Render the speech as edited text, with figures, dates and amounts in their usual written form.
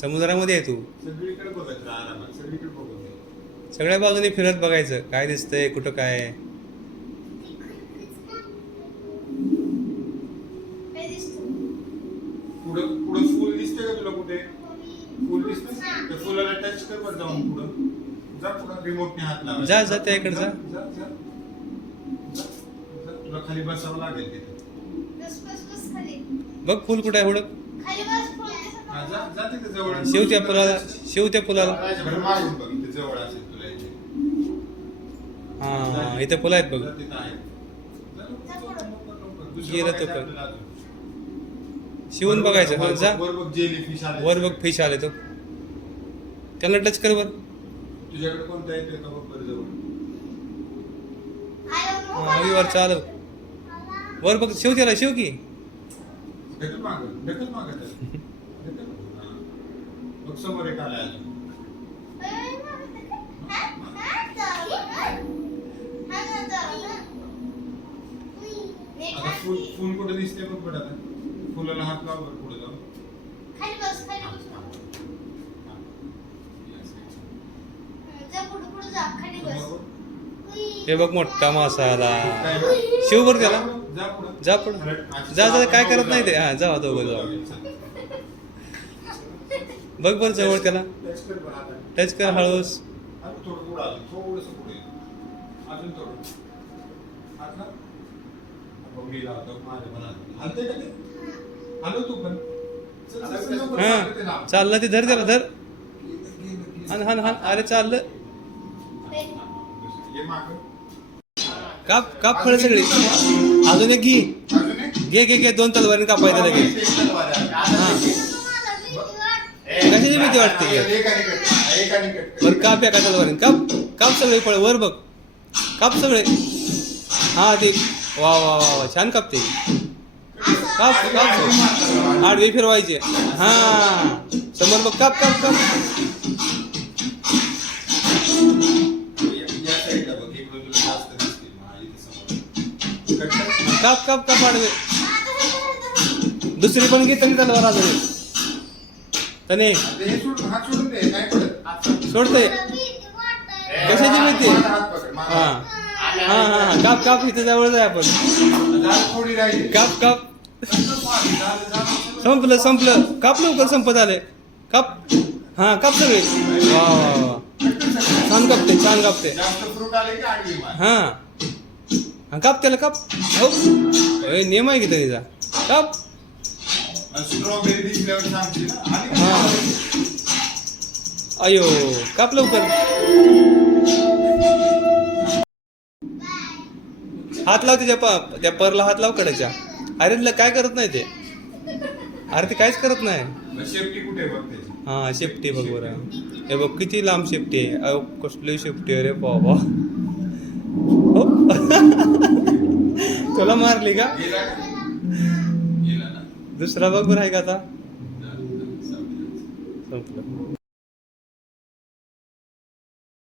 समुद्रामध्ये आहे तू. सगळीकडे बघत राहा आरामात, सगळीकडे बघत राहा. सगळ्या बाजूने फिरत बघायचं काय दिसतंय कुठं काय आहे. पुढं पुढं फुल दिसतंय का तुला कुठे? फुल दिसतंय? त्या फुलाला टच कर बरं जाऊन पुढं. जा पुढं, रिमोटने हात लावा. जा जा त्या इकडे जा. जा, जा. जा, जा. तुला खाली बसावं लागेल तिथे. बघ फुल कुठं आहे हुडक. हा, जा जा तिथे जवळ. शिवत्या पुलाला, शिवत्या पुलाला. बरं मारून बघ, इथे जवळ असेल तुला इथे. हा इथे फुलं आहेत बघ. जा, तिथं आहेत. जा, लवकर, लवकर. दुसरं गेलं बघायचं तो पण. आपल्याला अजून. शिवून बघायचं. वर हा जा वर बघ जेली फिश आले. वर बघ फिश आले तो. त्यांना टच कर बर. तुझ्याकडे कोणता येतोय का बघ बरं जवळ. वर चालव. वर बघ शिव त्याला शिव की. ढकल मागं, ढकल मागं त्याला. ढकल. हा. बघ समोर एक आलाय अजून. आता फुल फुल कुठे दिसते बघ बरं आता. फुलाला हात लाव बरं पुढे जाऊन. हे बघ मोठा मासा आला. काय बघ? शिव बर त्याला. जा पुढं. जा पुढं. जा जा काय करत नाही ते. हा जावा दोघं जावा. बघ बर जवळ त्याला. टच कर बरं आता. टच कर हळूस. अजून थोडं पुढं अजून थोडंसं पुढे. अजून थोडं. हात लाव. बघ मी लावतो माझ्या मनात. हलतंय का ते? हलव तू पण. चल, चल, चल, लवकर चालतं ते हा लाव. चाललं ते धर त्याला धर. गेलं. हान हान हान. अरे चाललं. ये मागं. काप काप फळ सगळी. अजून एक घे. अजून एक? घे घे घे. 2 तलवारीने कापायचं लगेच. एक तलवार आहे. हा कशाची भीती वाटते की? एकाने कट. एकाने कट. बरं काप एका तलवारीने. काप काप सगळे फळ वर बघ. काप सगळे. हा ते वा वा वा वा छान कापते. काप काप. आडवे फिरवायचे. हा समोर बघ. काप काप काप. या साईडला बघ. इकडून तुला जास्त दिसतील. हा, इथे समोर. कट कर. काप काप काप आडवे. दुसरी पण घे तरी तलवार अजून. तने आता हे सोड, हात सोडून दे. नाही पडत. हात सोड. सोडते. कशाची भीती? माझा हात पकड. माझा हा हात. हा हा काप काप. इथे जवळ जाय आपण. जाळ थोडी राहिली. काप काप. झालं. संपलं संपलं. काप लवकर संपत आले. काप. हा काप सगळे. वा वा वा छान कापते छान कापते. जास्त फ्रूट आले की आडवी मार. हा हा काप त्याला काप. हो नियम आहे की तरीचा. काप. स्ट्रॉबेरी दिसल्यावर सांगशील ना. आली का? हा अयो काप लवकर. हात लाव त्या परला हात लाव कडाच्या. अरे काय करत नाही ते. अरे ते काहीच करत नाही. मग शेपटी कुठे बघ त्याची. हा शेपटी बघ बरं. हे बघ किती लांब शेपटी आहे. अहो कसली शेपटी अरे बाबा. हो. तुला मारली का? गेला का? गेला ना. दुसरा बघ बरं आहे का आता.